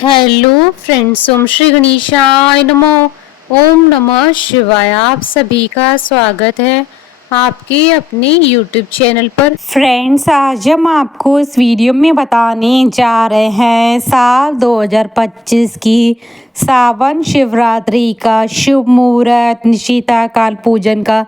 Hello friends, ओम श्री गणेशाय नमः। ओम नमः शिवाय। आप सभी का स्वागत है आपके अपने यूट्यूब चैनल पर। फ्रेंड्स, आज हम आपको इस वीडियो में बताने जा रहे हैं साल 2025 की सावन शिवरात्रि का शुभ मुहूर्त, निशिता काल पूजन का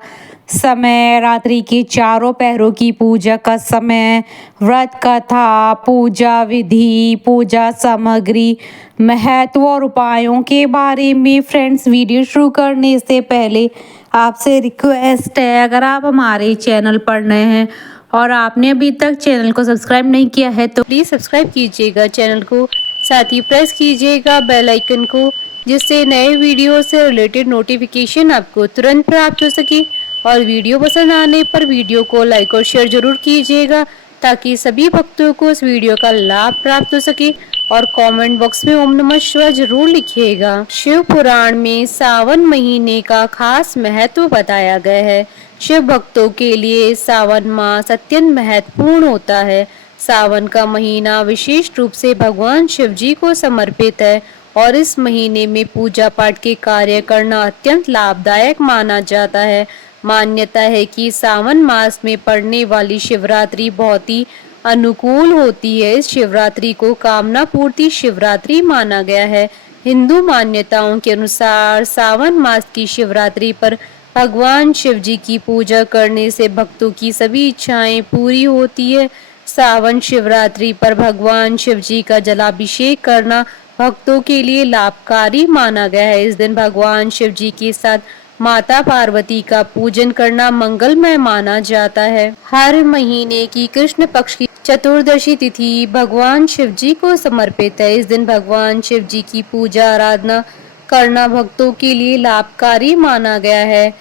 समय, रात्रि के चारों पहरों की पूजा का समय, व्रत कथा, पूजा विधि, पूजा सामग्री, महत्व और उपायों के बारे में। फ्रेंड्स, वीडियो शुरू करने से पहले आपसे रिक्वेस्ट है, अगर आप हमारे चैनल पर नए हैं और आपने अभी तक चैनल को सब्सक्राइब नहीं किया है तो प्लीज़ सब्सक्राइब कीजिएगा चैनल को, साथ ही प्रेस कीजिएगा बेल आइकन को, जिससे नए वीडियो से रिलेटेड नोटिफिकेशन आपको तुरंत प्राप्त हो सके। और वीडियो पसंद आने पर वीडियो को लाइक और शेयर जरूर कीजिएगा, ताकि सभी भक्तों को इस वीडियो का लाभ प्राप्त हो सके। और कमेंट बॉक्स में ओम नमः शिवाय जरूर लिखिएगा। शिव पुराण में सावन महीने का खास महत्व बताया गया है। शिव भक्तों के लिए सावन मास अत्यंत महत्वपूर्ण होता है। सावन का महीना विशेष रूप से भगवान शिव जी को समर्पित है और इस महीने में पूजा पाठ के कार्य करना अत्यंत लाभदायक माना जाता है। मान्यता है कि सावन मास में पड़ने वाली शिवरात्रि बहुत ही अनुकूल होती है। इस शिवरात्रि को कामना पूर्ति शिवरात्रि माना गया है। हिंदू मान्यताओं के अनुसार सावन मास की शिवरात्रि पर भगवान शिव जी की पूजा करने से भक्तों की सभी इच्छाएं पूरी होती है। सावन शिवरात्रि पर भगवान शिव जी का जलाभिषेक करना भक्तों के लिए लाभकारी माना गया है। इस दिन भगवान शिव जी के साथ माता पार्वती का पूजन करना मंगलमय माना जाता है। हर महीने की कृष्ण पक्ष की चतुर्दशी तिथि भगवान शिव जी को समर्पित है। इस दिन भगवान शिव जी की पूजा आराधना करना भक्तों के लिए लाभकारी माना गया है।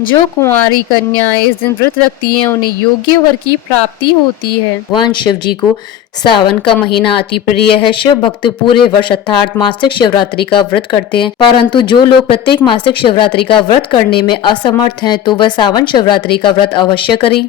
जो कुंवारी कन्याएं इस दिन व्रत रखती हैं, उन्हें योग्य वर की प्राप्ति होती है। भगवान शिव जी को सावन का महीना अति प्रिय है। शिव भक्त पूरे वर्ष अर्थात मासिक शिवरात्रि का व्रत करते हैं, परंतु जो लोग प्रत्येक मासिक शिवरात्रि का व्रत करने में असमर्थ हैं, तो वह सावन शिवरात्रि का व्रत अवश्य करें।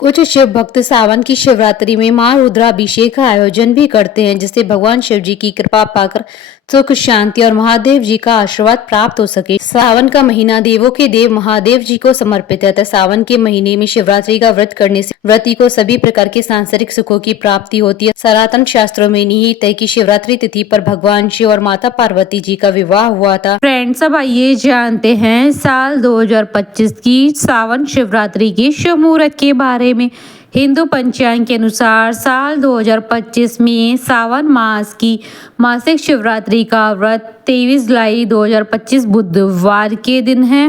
कुछ शिव भक्त सावन की शिवरात्रि में मां रुद्राभिषेक का आयोजन भी करते हैं, जिससे भगवान शिव जी की कृपा पाकर सुख शांति और महादेव जी का आशीर्वाद प्राप्त हो सके। सावन का महीना देवों के देव महादेव जी को समर्पित है। सावन के महीने में शिवरात्रि का व्रत करने से व्रती को सभी प्रकार के सांसारिक सुखों की प्राप्ति होती है। सनातन शास्त्रों में निहित है कि शिवरात्रि तिथि पर भगवान शिव और माता पार्वती जी का विवाह हुआ था। फ्रेंड्स, अब आइए जानते हैं साल 2025 की सावन शिवरात्रि के शुभ मुहूर्त के बारे में। हिंदू पंचांग के अनुसार साल 2025 में सावन मास की मासिक शिवरात्रि का व्रत 23 जुलाई 2025 बुधवार के दिन है।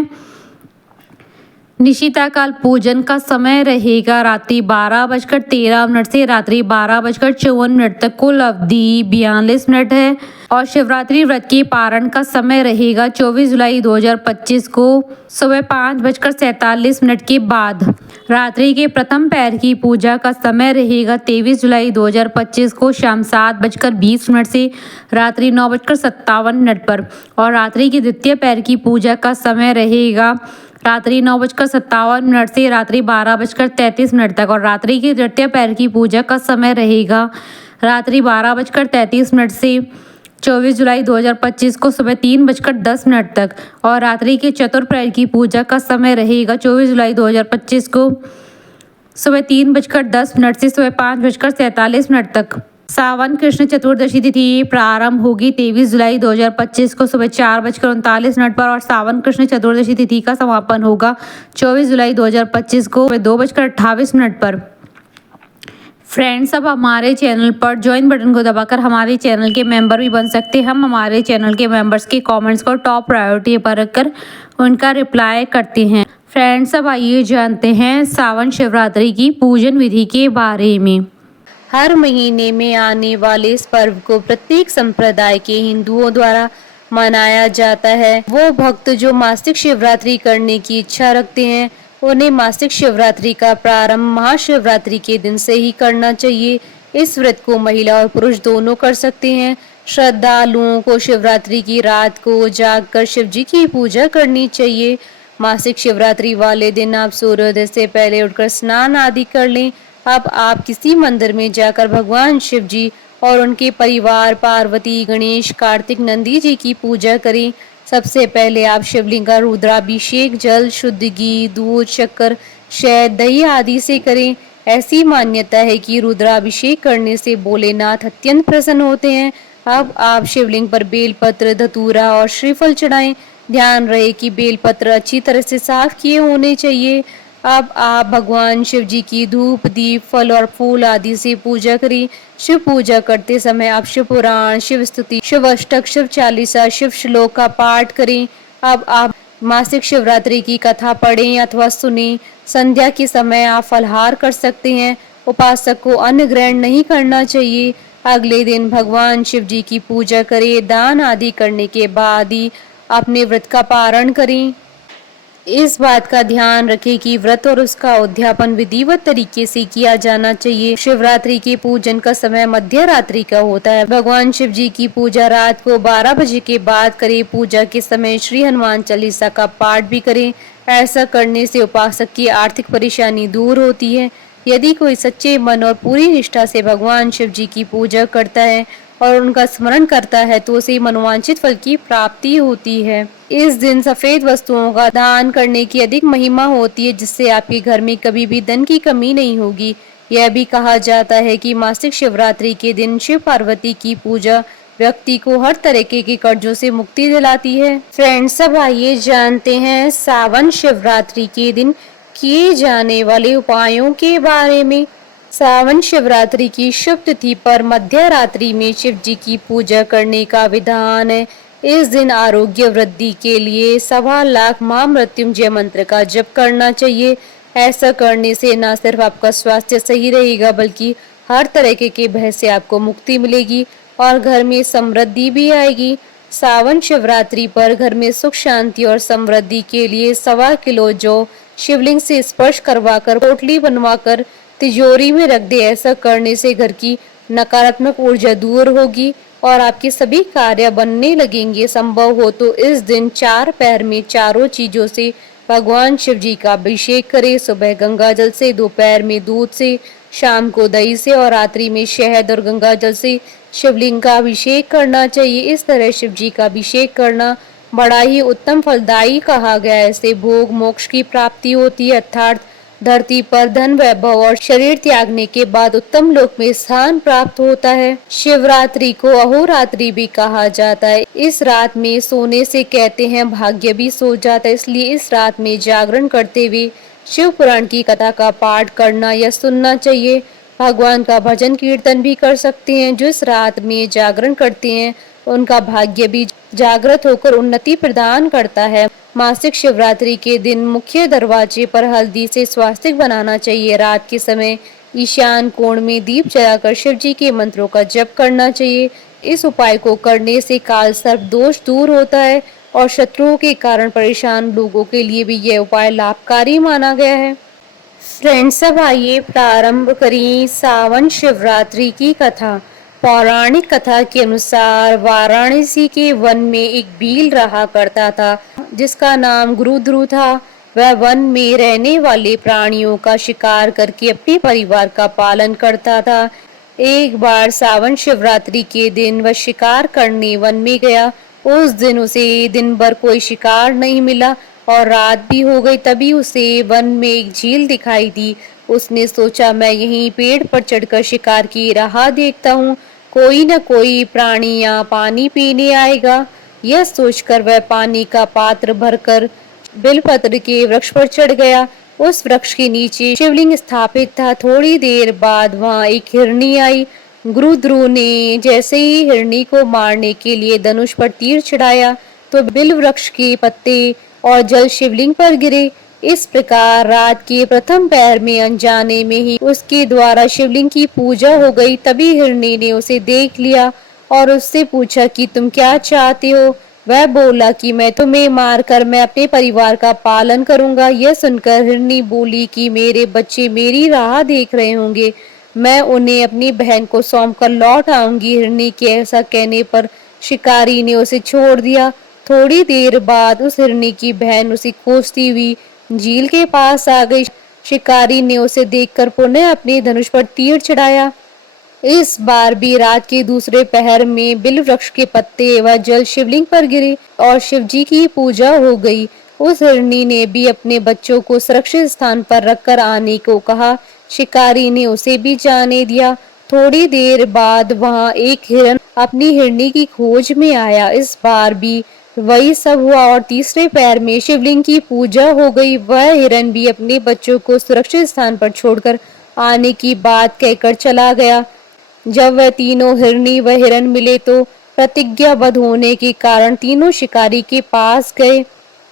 निशिता काल पूजन का समय रहेगा रात्रि 12:13 से रात्रि 12:54 तक। कुल अवधि 42 मिनट है। और शिवरात्रि व्रत के पारण का समय रहेगा 24 जुलाई 2025 को सुबह 5:47 के बाद। रात्रि के प्रथम पैर की पूजा का समय रहेगा 23 जुलाई 2025 को शाम 7:20 से रात्रि 9:57 पर। और रात्रि की द्वितीय पैर की पूजा का समय रहेगा रात्रि 9:57 से रात्रि 12:33 तक। और रात्रि की तृतीय पैर की पूजा का समय रहेगा रात्रि 12:33 से 24 जुलाई 2025 को सुबह 3:10 तक। और रात्रि के चतुर्पहर की पूजा का समय रहेगा 24 जुलाई 2025 को सुबह 3:10 से सुबह 5:47 तक। सावन कृष्ण चतुर्दशी तिथि प्रारंभ होगी 23 जुलाई 2025 को सुबह 4:39 पर। और सावन कृष्ण चतुर्दशी तिथि का समापन होगा 24 जुलाई 2025 को सुबह 2:28 पर। फ्रेंड्स, अब हमारे चैनल पर ज्वाइन बटन को दबाकर हमारे चैनल के मेंबर भी बन सकते हैं। हम हमारे चैनल के मेंबर्स के कमेंट्स को टॉप प्रायोरिटी पर रखकर उनका रिप्लाई करते हैं। फ्रेंड्स, अब आइए जानते हैं सावन शिवरात्रि की पूजन विधि के बारे में। हर महीने में आने वाले इस पर्व को प्रत्येक संप्रदाय के हिंदुओं द्वारा मनाया जाता है। वो भक्त जो मासिक शिवरात्रि करने की इच्छा रखते हैं, उन्हें मासिक शिवरात्रि का प्रारंभ महाशिवरात्रि के दिन से ही करना चाहिए। इस व्रत को महिला और पुरुष दोनों कर सकते हैं। श्रद्धालुओं को शिवरात्रि की रात को जागकर शिव जी की पूजा करनी चाहिए। मासिक शिवरात्रि वाले दिन आप सूर्योदय से पहले उठकर स्नान आदि कर लें। अब आप किसी मंदिर में जाकर भगवान शिव जी और उनके परिवार पार्वती, गणेश, कार्तिक, नंदी जी की पूजा करें। सबसे पहले आप शिवलिंग का रुद्राभिषेक जल, शुद्ध घी, दूध, शक्कर, शहद, दही आदि से करें। ऐसी मान्यता है कि रुद्राभिषेक करने से भोलेनाथ अत्यंत प्रसन्न होते हैं। अब आप शिवलिंग पर बेलपत्र, धतूरा और श्रीफल चढ़ाएं। ध्यान रहे कि बेलपत्र अच्छी तरह से साफ किए होने चाहिए। अब आप भगवान शिव जी की धूप, दीप, फल और फूल आदि से पूजा करें। शिव पूजा करते समय आप शिव पुराण, शिव स्तुति, शिव अष्टक, शिव चालीसा, शिव श्लोक का पाठ करें। अब आप मासिक शिवरात्रि की कथा पढ़ें अथवा सुनें। संध्या के समय आप फलाहार कर सकते हैं। उपासक को अन्न ग्रहण नहीं करना चाहिए। अगले दिन भगवान शिव जी की पूजा करें। दान आदि करने के बाद ही अपने व्रत का पारण करें। इस बात का ध्यान रखें कि व्रत और उसका उद्यापन विधिवत तरीके से किया जाना चाहिए। शिवरात्रि के पूजन का समय मध्य रात्रि का होता है। भगवान शिव जी की पूजा रात को 12 बजे के बाद करें। पूजा के समय श्री हनुमान चालीसा का पाठ भी करें। ऐसा करने से उपासक की आर्थिक परेशानी दूर होती है। यदि कोई सच्चे मन और पूरी निष्ठा से भगवान शिव जी की पूजा करता है और उनका स्मरण करता है तो उसे मनोवांछित फल की प्राप्ति होती है। इस दिन सफेद वस्तुओं का दान करने की अधिक महिमा होती है, जिससे आपके घर में कभी भी धन की कमी नहीं होगी। यह भी कहा जाता है कि मासिक शिवरात्रि के दिन शिव पार्वती की पूजा व्यक्ति को हर तरीके के कर्जों से मुक्ति दिलाती है। फ्रेंड्स, अब आइए जानते हैं सावन शिवरात्रि के दिन किए जाने वाले उपायों के बारे में। सावन शिवरात्रि की शुभ तिथि पर मध्य रात्रि में शिव जी की पूजा करने का विधान है। इस दिन आरोग्य वृद्धि के लिए 1.25 महामृत्युंजय मंत्र का जप करना चाहिए। ऐसा करने से न सिर्फ आपका स्वास्थ्य सही रहेगा बल्कि हर तरह के भय से आपको मुक्ति मिलेगी और घर में समृद्धि भी आएगी। सावन शिवरात्रि पर घर में सुख, शांति और समृद्धि के लिए 1.25 किलो जौ शिवलिंग से स्पर्श करवाकर पोटली बनवाकर तिजोरी में रख दे। ऐसा करने से घर की नकारात्मक ऊर्जा दूर होगी और आपके सभी कार्य बनने लगेंगे। संभव हो तो इस दिन 4 पैर में चारों चीजों से भगवान शिव जी का अभिषेक करें। सुबह गंगा जल से, दोपहर में दूध से, शाम को दही से और रात्रि में शहद और गंगा जल से शिवलिंग का अभिषेक करना चाहिए। इस तरह शिव जी का अभिषेक करना बड़ा ही उत्तम फलदायी कहा गया है। इससे भोग मोक्ष की प्राप्ति होती है, अर्थात धरती पर धन, वैभव और शरीर त्यागने के बाद उत्तम लोक में स्थान प्राप्त होता है। शिवरात्रि को अहोरात्रि भी कहा जाता है। इस रात में सोने से कहते हैं भाग्य भी सो जाता है, इसलिए इस रात में जागरण करते हुए शिव पुराण की कथा का पाठ करना या सुनना चाहिए। भगवान का भजन कीर्तन भी कर सकते हैं। जो इस रात में जागरण करते हैं उनका भाग्य भी जागृत होकर उन्नति प्रदान करता है। मासिक शिवरात्रि के दिन मुख्य दरवाजे पर हल्दी से स्वास्तिक बनाना चाहिए। रात के समय ईशान कोण में दीप जलाकर शिव जी के मंत्रों का जप करना चाहिए। इस उपाय को करने से काल सर्प दोष दूर होता है और शत्रुओं के कारण परेशान लोगों के लिए भी यह उपाय लाभकारी माना गया है। फ्रेंड्स, अब आइए प्रारंभ करें सावन शिवरात्रि की कथा। पौराणिक कथा के अनुसार वाराणसी के वन में एक भील रहा करता था जिसका नाम गुरुध्रु था। वह वन में रहने वाले प्राणियों का शिकार करके अपने परिवार का पालन करता था। एक बार सावन शिवरात्रि के दिन वह शिकार करने वन में गया। उस दिन उसे दिन भर कोई शिकार नहीं मिला और रात भी हो गई। तभी उसे वन में एक झील दिखाई दी। उसने सोचा, मैं यहीं पेड़ पर चढ़कर शिकार की राह देखता हूँ, कोई न कोई प्राणी यहाँ पानी पीने आएगा। यह सोचकर वह पानी का पात्र भरकर बिलपत्र के वृक्ष पर चढ़ गया। उस वृक्ष के नीचे शिवलिंग स्थापित था। थोड़ी देर बाद वहां एक हिरनी आई। गुरुध्रु ने जैसे ही हिरनी को मारने के लिए धनुष पर तीर चढ़ाया तो बिल वृक्ष के पत्ते और जल शिवलिंग पर गिरे। इस प्रकार रात के प्रथम पहर में अनजाने में ही उसके द्वारा शिवलिंग की पूजा हो गई। तभी हिरनी ने उसे देख लिया और उससे पूछा कि तुम क्या चाहते हो। वह बोला कि मैं तुम्हें मारकर मैं अपने परिवार का पालन करूंगा। यह सुनकर हिरनी बोली कि मेरे बच्चे मेरी राह देख रहे होंगे, मैं उन्हें अपनी बहन को सौंपकर लौट आऊंगी। हिरनी के ऐसा कहने पर शिकारी ने उसे छोड़ दिया। थोड़ी देर बाद उस हिरनी की बहन उसे खोजती हुई झील के पास आ गई। शिकारी ने उसे देखकर पुनः अपने धनुष पर तीर चढ़ाया। इस बार भी रात के दूसरे पहर में बिल्व वृक्ष के पत्ते व जल शिवलिंग पर गिरे और शिव जी की पूजा हो गई। उस हिरणी ने भी अपने बच्चों को सुरक्षित स्थान पर रखकर आने को कहा। शिकारी ने उसे भी जाने दिया। थोड़ी देर बाद वहां एक हिरन अपनी हिरणी की खोज में आया। इस बार भी वही सब हुआ और तीसरे पैर में शिवलिंग की पूजा हो गई। वह हिरन भी अपने बच्चों को सुरक्षित स्थान पर छोड़कर आने की बात कहकर चला गया। जब वह तीनों हिरनी व हिरन मिले तो प्रतिज्ञाबद्ध होने के कारण तीनों शिकारी के पास गए।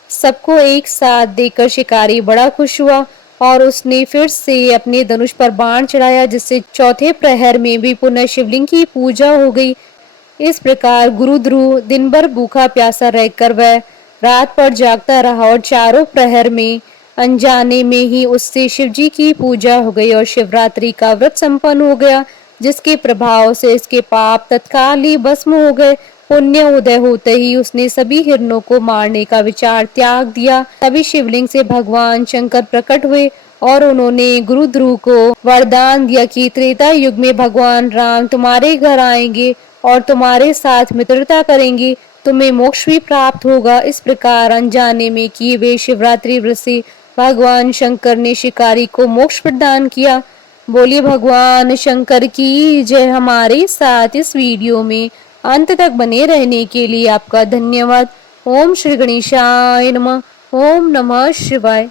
सबको एक साथ देखकर शिकारी बड़ा खुश हुआ और उसने फिर से अपने धनुष पर बाण चढ़ाया, जिससे चौथे प्रहर में भी पुनः शिवलिंग की पूजा हो गई। इस प्रकार गुरु ध्रुव दिन भर भूखा प्यासा रहकर वह रात पर जागता रहा और चारों प्रहर में अनजाने में ही उससे शिवजी की पूजा हो गई और शिवरात्रि का व्रत संपन्न हो गया, जिसके प्रभाव से इसके पाप तत्काल ही भस्म हो गए। पुण्य उदय होते ही उसने सभी हिरणों को मारने का विचार त्याग दिया। तभी शिवलिंग से भगवान शंकर प्रकट हुए और उन्होंने गुरु ध्रुव को वरदान दिया कि त्रेता युग में भगवान राम तुम्हारे घर आएंगे और तुम्हारे साथ मित्रता करेंगे, तुम्हें मोक्ष भी प्राप्त होगा। इस प्रकार अनजाने में किए हुए शिवरात्रि व्रत से भगवान शंकर ने शिकारी को मोक्ष प्रदान किया। बोलिए भगवान शंकर की जय। हमारे साथ इस वीडियो में अंत तक बने रहने के लिए आपका धन्यवाद। ओम श्री गणेशाय नमः। ओम नमः शिवाय।